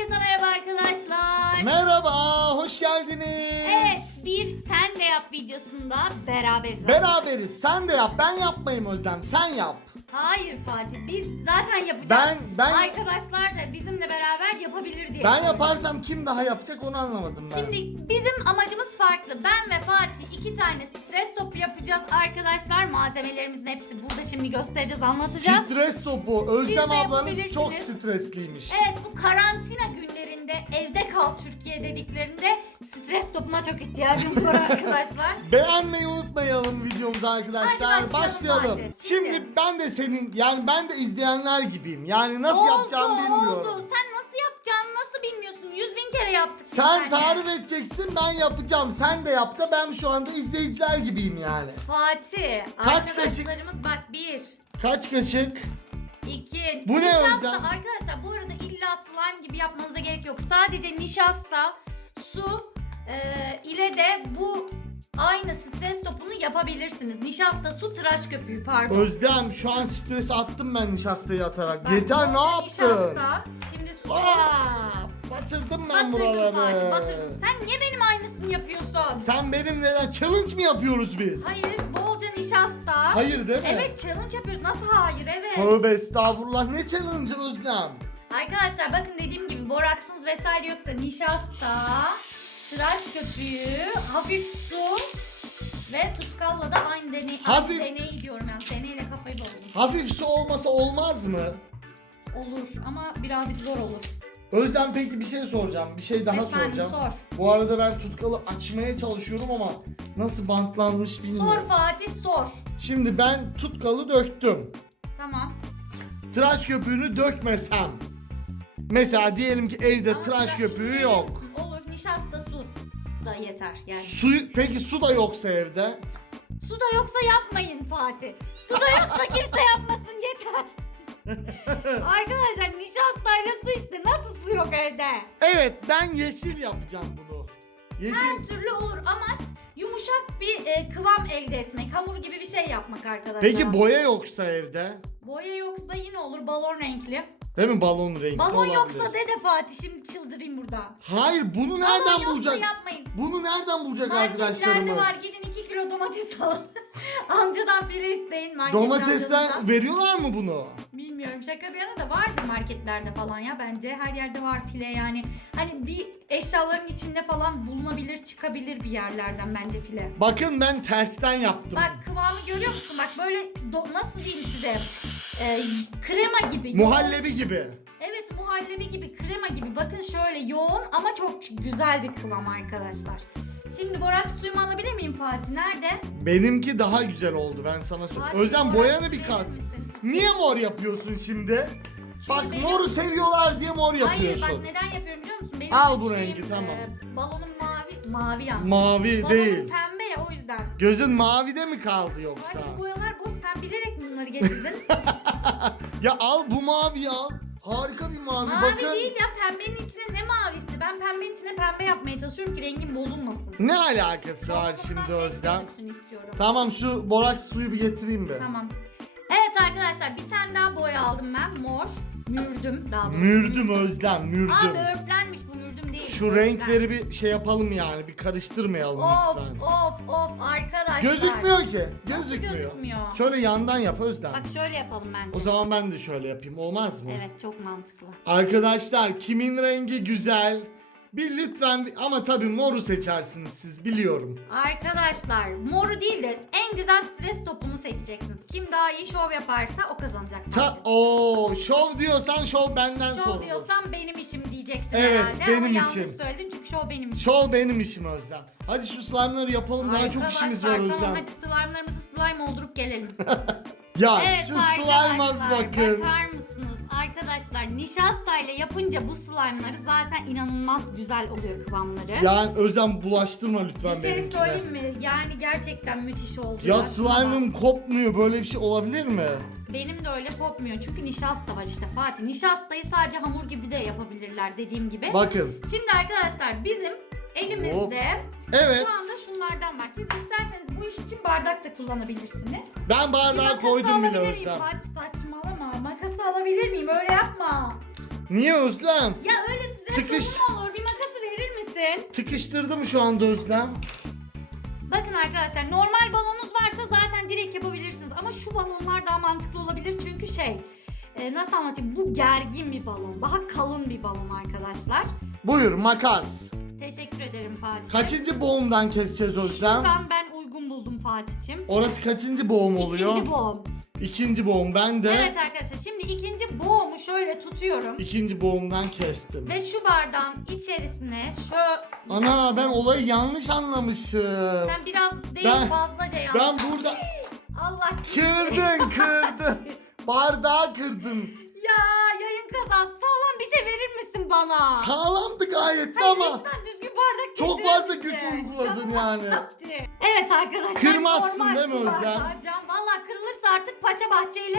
Herkese merhaba arkadaşlar. Merhaba, hoş geldiniz. Evet bir sen de yap videosunda beraberiz. Beraberiz. Sen de yap, ben yapmayayım Özlem. Sen yap. Hayır Fatih biz zaten yapacağız. Ben- ben- Arkadaşlar da bizimle beraber yapabilir diye. Ben yaparsam kim daha yapacak onu anlamadım ben. Şimdi bizim amacımız farklı. Ben ve Fatih iki tane stres topu yapacağız arkadaşlar. Malzemelerimizin hepsi burada şimdi göstereceğiz, anlatacağız. Stres topu. Özlem de ablanız yapabilirsiniz. çok stresliymiş. Evet bu karantina günlerinde evde kal Türkiye dediklerinde stres topuna çok ihtiyacımız var arkadaşlar. Beğenmeyi unutmayalım videomuzu arkadaşlar. Hadi başlayalım Başlayalım. hadi. Şimdi, Şimdi- ben de senin yani ben de izleyenler gibiyim. Yani nasıl yapacağımı bilmiyorum. oldu. Sen nasıl yapacağını nasıl bilmiyorsun? Yüz bin kere yaptık. biz Sen seninle. tarif edeceksin ben yapacağım. Sen de yap da ben şu anda izleyiciler gibiyim yani. Fatih. Kaç arkadaşlarımız bak bir. Kaç kaşık? 2. Bu ne nişasta, Özlem? Arkadaşlar bu arada illa slime gibi yapmanıza gerek yok. Sadece nişasta, su e, ile de bu aynı stres topunu yapabilirsiniz. Nişasta, su, tıraş köpüğü pardon. Özlem şu an stres attım ben nişastayı atarak. Bak, Yeter ne yaptın? Nişasta, şimdi su. Aa, batırdım ben Batırdın buraları. Fatih, batırdın. Sen niye benim aynısını yapıyorsun? Sen benim neden challenge mi yapıyoruz biz? Hayır, bolca nişasta. Hayır değil mi? Evet, challenge yapıyoruz. Nasıl hayır? Evet. Tövbe estağfurullah ne challenge'ın Özlem? Arkadaşlar bakın dediğim gibi boraksınız vesaire yoksa nişasta, tıraş köpüğü, hafif su ve tutkalla da aynı deney, Hafif- aynı deney diyorum yani deneyle kafayı bozdum. Hafif su olmasa olmaz mı? Olur ama birazcık zor olur. Özlem peki bir şey soracağım. Bir şey daha Efendim, soracağım. sor. Bu arada ben tutkalı açmaya çalışıyorum ama nasıl bantlanmış bilmiyorum. Sor Fatih sor. Şimdi ben tutkalı döktüm. Tamam. Tıraş köpüğünü dökmesem. Mesela diyelim ki evde Ama tıraş köpüğü yok. Olur nişasta su da yeter yani. Su peki su da yoksa evde? Su da yoksa yapmayın Fatih. Su da yoksa kimse yapmasın yeter. Arkadaşlar nişastayla su işte nasıl su yok evde? Evet ben yeşil yapacağım bunu. Her Yeşil. türlü olur. Amaç yumuşak bir e, kıvam elde etmek. Hamur gibi bir şey yapmak arkadaşlar. Peki boya yoksa evde? Boya yoksa yine olur balon renkli. Değil mi balon renkli Balon olabilir. yoksa dede Fatih şimdi çıldırayım burada. Hayır bunu balon nereden yoksa bulacak? yapmayın. Bunu nereden bulacak Marketlerde arkadaşlarımız? var gidin 2 kilo domates alın. Amcadan pire isteyin market Domatesler veriyorlar mı bunu? Bilmiyorum şaka bir yana da vardır marketlerde falan ya bence her yerde var file yani. Hani bir eşyaların içinde falan bulunabilir çıkabilir bir yerlerden bence file. Bakın ben tersten yaptım. Bak kıvamı görüyor musun? Bak böyle do- nasıl diyeyim size? Ee, krema gibi. Muhallebi gibi. Evet muhallebi gibi krema gibi. Bakın şöyle yoğun ama çok güzel bir kıvam arkadaşlar. Şimdi boraks suyumu alabilir miyim Fatih? Nerede? Benimki daha güzel oldu ben sana söyleyeyim. Fatih, Özlem boraks boyanı bir verir kat. misin? Niye mor yapıyorsun şimdi? Bak benim- moru seviyorlar diye mor Hayır yapıyorsun. bak neden yapıyorum biliyor musun? Benim Al bu rengi, tamam. e, balonum mavi. Mavi yalnız. Mavi Balonum değil. pembe ya o yüzden. Gözün mavide mi kaldı yoksa? Hayır bu boyalar boş. Sen bilerek mi bunları getirdin? Ya al bu maviyi al. Harika bir mavi. mavi Bakın. değil ya pembenin içine ne mavisi? Ben pembenin içine pembe yapmaya çalışıyorum ki rengim bozulmasın. Ne alakası var şimdi Özlem? istiyorum. Tamam şu boraks suyu bir getireyim be. Tamam. Evet arkadaşlar bir tane daha boya aldım ben. Mor. Mürdüm daha doğrusu. Mürdüm Özlem, mürdüm. Mürdüm değil. Şu renkleri bir şey yapalım yani, bir karıştırmayalım Of lütfen. of of arkadaşlar. Gözükmüyor ki, Nasıl gözükmüyor. gözükmüyor? Şöyle yandan yap Özlem. Bak şöyle yapalım bence. O zaman ben de şöyle yapayım, olmaz mı? Evet çok mantıklı. Arkadaşlar kimin rengi güzel? Bir lütfen bir- ama tabii moru seçersiniz siz biliyorum. Arkadaşlar moru değil de en güzel stres topunu seçeceksiniz. Kim daha iyi şov yaparsa o kazanacak. Ta o şov diyorsan şov benden Şov sorulur. diyorsan benim işim diyecektin Evet, herhalde benim ama yanlış işim. söyledin çünkü şov benim işim. Şov benim işim Özlem. Hadi şu slime'ları yapalım daha çok işimiz var Arkadaşlar, Özlem. Tamam hadi slime'larımızı slime oldurup gelelim. Ya evet şu slime'a arkadaşlar bakın. bakar? Arkadaşlar nişastayla yapınca bu slime'ları zaten inanılmaz güzel oluyor kıvamları. Yani Özlem bulaştırma lütfen bir şey benimkine. söyleyeyim mi? Yani gerçekten müthiş oldu. Ya Ama slime'ım kopmuyor böyle bir şey olabilir mi? Benim de öyle kopmuyor çünkü nişasta var işte Fatih. Nişastayı sadece hamur gibi de yapabilirler dediğim gibi. Bakın. Şimdi arkadaşlar bizim elimizde Evet. şu anda şunlardan var. Siz isterseniz bu iş için bardak da kullanabilirsiniz. Ben Bir bardağa makası koydum bile alabilir miyim? Fatih saçmalama. Makası alabilir miyim? Öyle yapma. Niye Özlem? Ya öyle topu mu olur? Bir makası verir misin? Tıkıştırdı mı şu anda Özlem? Bakın arkadaşlar normal balonunuz varsa zaten direkt yapabilirsiniz. Ama şu balonlar daha mantıklı olabilir çünkü şey e, nasıl anlatayım bu gergin bir balon. Daha kalın bir balon arkadaşlar. Buyur makas. Teşekkür ederim Fatih. Kaçıncı boğumdan keseceğiz Özlem? Şuradan ben uygun buldum Fatih'im. Orası kaçıncı boğum oluyor? İkinci boğum. İkinci boğum. Ben de Evet arkadaşlar şimdi ikinci boğumu şöyle tutuyorum. ikinci boğumdan kestim. Ve şu bardağın içerisine şöyle... Ana ben olayı yanlış anlamışım. Sen biraz değil Ben- fazlaca yanlış. Ben burada Allah kırdın kırdın. Bardağı kırdın. Ya yayın kazası sağlam bir şey verir misin bana? Sağlamdı gayet de Hayır, ama. lütfen bardak Çok fazla misin? güç uyguladın yani. Evet arkadaşlar. Kırmazsın normal değil mi su Özlem? Cam. Valla kırılırsa artık Paşa Bahçe ile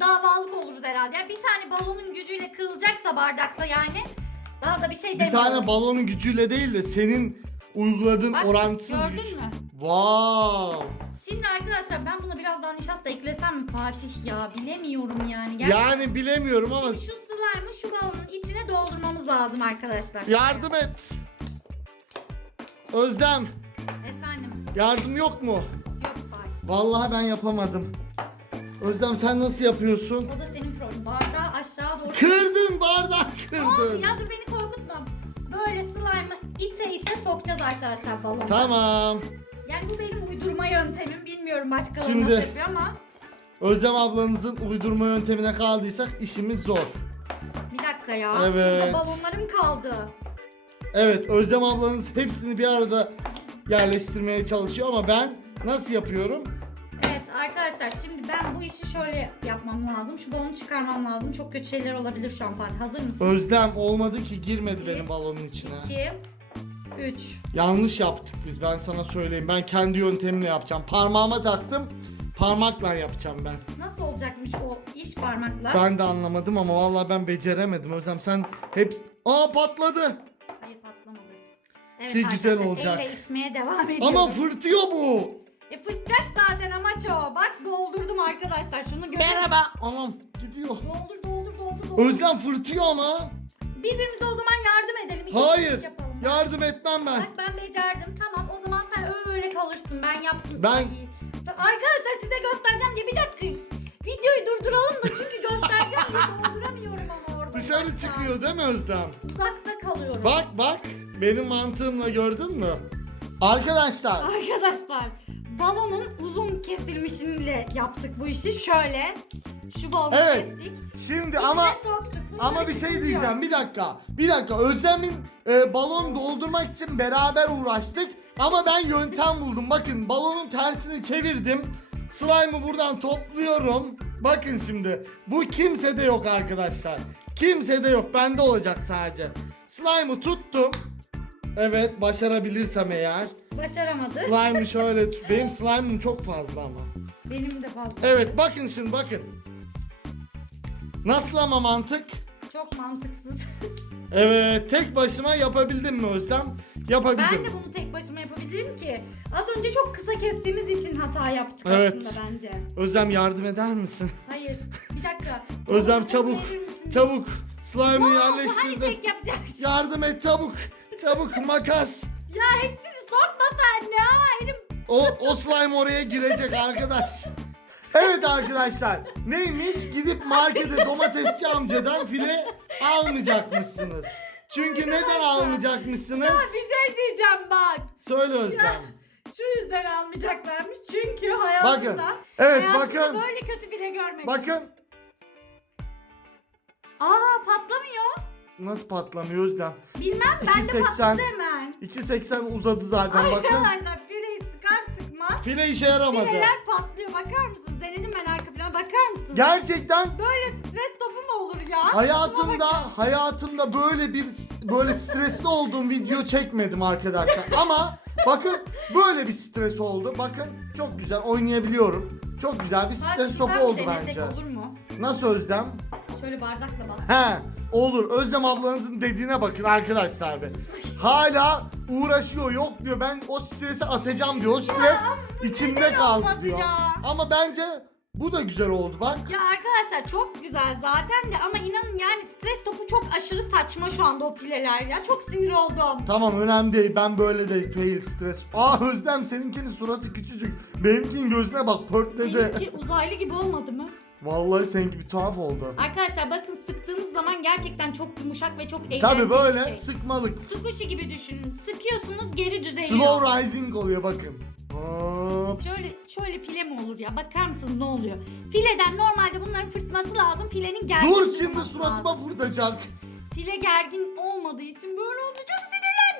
davalık oluruz herhalde. Yani bir tane balonun gücüyle kırılacaksa bardakta yani daha da bir şey Bir demiyorum. tane balonun gücüyle değil de senin uyguladığın Bak, orantısız gördün güç. mü? Wow. Şimdi arkadaşlar ben buna biraz daha nişasta eklesem mi Fatih ya bilemiyorum yani. Gel- Yani bilemiyorum ama Şimdi şu slime'ı şu balonun içine doldurmamız lazım arkadaşlar. yardım et. Özlem Efendim yardım yok mu? yok Fatih. Vallahi ben yapamadım. Özlem sen nasıl yapıyorsun? O da senin problemin. Bardağı aşağı doğru. Kırdın bardak oldu kırdın. ya dur beni korkutma. Böyle slime'ı ite ite sokacağız arkadaşlar balona. Tamam. Yani bu benim uydurma yöntemim. Bilmiyorum başkaları Şimdi- nasıl yapıyor ama. Özlem ablanızın uydurma yöntemine kaldıysak işimiz zor. Bir dakika ya. Evet. Şurada balonlarım kaldı. Evet Özlem ablanız hepsini bir arada yerleştirmeye çalışıyor ama ben nasıl yapıyorum? Evet arkadaşlar şimdi ben bu işi şöyle yapmam lazım. Şu balonu çıkarmam lazım. Çok kötü şeyler olabilir şu an Fatih. Hazır mısın? Özlem olmadı ki girmedi benim balonun içine. 2 3 Yanlış yaptık biz ben sana söyleyeyim. Ben kendi yöntemimle yapacağım. Parmağıma taktım. Parmakla yapacağım ben. Nasıl olacakmış o iş parmakla? Ben de anlamadım ama vallahi ben beceremedim. Özlem sen hep... Aa patladı. Evet Ki güzel olacak. Elle itmeye devam ediyorum. Ama fırtıyor bu. E fırtacak zaten amaç o. Bak doldurdum arkadaşlar. Şunu görüyor musun? Merhaba. Anam gidiyor. Doldur doldur doldur doldur. Özlem fırtıyor ama. Birbirimize o zaman yardım edelim. İki Hayır. Yapalım. Yardım etmem ben. Bak ben becerdim. Tamam o zaman sen öyle kalırsın. Ben yaptım. Ben- Ay. Arkadaşlar size göstereceğim diye bir dakika. Videoyu durduralım da çünkü göstereceğim diye dolduramıyorum. Dışarı çıkıyor değil mi Özlem? Uzakta kalıyorum. Bak bak benim mantığımla gördün mü? Arkadaşlar Arkadaşlar balonun uzun kesilmişiyle yaptık bu işi. Şöyle şu balonu Evet. kestik. şimdi İçine ama soktuk. Ama bir şey diyeceğim bir dakika. Bir dakika Özlem'in e, balon doldurmak için beraber uğraştık. Ama ben yöntem buldum. Bakın balonun tersini çevirdim. Slime'ı buradan topluyorum. Bakın şimdi. Bu kimsede yok arkadaşlar. Kimsede yok. Bende olacak sadece. Slime'ı tuttum. Evet başarabilirsem eğer. Başaramadı. Slime'ı şöyle tut. Benim slime'ım çok fazla ama. Benim de fazla. Evet bakın şimdi bakın. Nasıl ama mantık? Çok mantıksız. Evet tek başıma yapabildim mi Özlem? Yapabildim. ben de bunu tek başıma yapabilirim ki. Az önce çok kısa kestiğimiz için hata yaptık Evet. aslında bence. Özlem yardım eder misin? Hayır. Bir dakika. Özlem çabuk. Çabuk. Slime'ı? Hani yerleştirdim. tek yapacaksın? Yardım et çabuk. Çabuk makas. Ya hepsini sokma sen ya. Elim O, o slime oraya girecek arkadaş. Evet arkadaşlar. Neymiş? Gidip markete domatesçi amcadan file almayacakmışsınız. Çünkü neden almayacakmışsınız? bir şey diyeceğim bak. Söyle Özlem. Şu yüzden almayacaklarmış. Çünkü hayatımda, Bakın. Evet hayatımda bakın. böyle kötü bile görmedim. Bakın. Aa patlamıyor. Nasıl patlamıyor Özlem? Bilmem ben de 2.80. patladı hemen. 2.80 uzadı zaten bakın. Arkadaşlar fileyi sıkar sıkmaz File işe yaramadı. fileler patlıyor. Bakar mısınız? Bakar mısınız? Gerçekten Böyle stres topu mu olur ya? Şuna hayatımda bakın. hayatımda böyle bir böyle stresli olduğum video çekmedim arkadaşlar. Ama bakın böyle bir stres oldu. Bakın çok güzel oynayabiliyorum. Çok güzel bir Bak, stres şuradan topu bir oldu denesek bence. olur mu? Nasıl Özlem? Şöyle bardakla bas. He olur. Özlem ablanızın dediğine bakın arkadaşlar be. Hala uğraşıyor yok diyor ben o stresi atacağım diyor. O stres içimde kaldı diyor. ya. Ama bence Bu da güzel oldu bak. Ya arkadaşlar çok güzel zaten de ama inanın yani stres topu çok aşırı saçma şu anda o fileler ya. Çok sinir oldum. Tamam önemli değil. Ben böyle de fail stres. Aa Özlem seninkinin suratı küçücük. Benimkinin gözüne bak pörtledi. Benimki uzaylı gibi olmadı mı? Vallahi seninki bir tuhaf oldu. Arkadaşlar bakın sıktığınız zaman gerçekten çok yumuşak ve çok eğlenceli Tabi böyle bir şey. sıkmalık. Squishy gibi düşünün. Sıkıyorsunuz geri düzeliyor. Slow rising oluyor bakın. Hop. Şöyle şöyle file mi olur ya? Bakar mısınız ne oluyor? Fileden normalde bunların fırtması lazım. Filenin gergin Dur şimdi suratıma lazım. fırtacak. File gergin olmadığı için böyle oldu.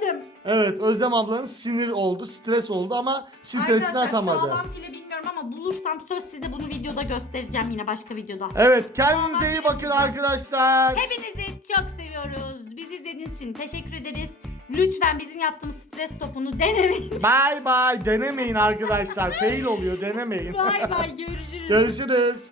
Sinirlendim. Evet Özlem ablanın sinir oldu, stres oldu ama stresini atamadı. sağlam file bilmiyorum ama bulursam söz size bunu videoda göstereceğim yine başka videoda. Evet kendinize iyi bakın arkadaşlar. Hepinizi çok seviyoruz. Bizi izlediğiniz için teşekkür ederiz. Lütfen bizim yaptığımız stres topunu denemeyin. Bye bye denemeyin arkadaşlar. Fail oluyor denemeyin. Bay bay görüşürüz. Görüşürüz.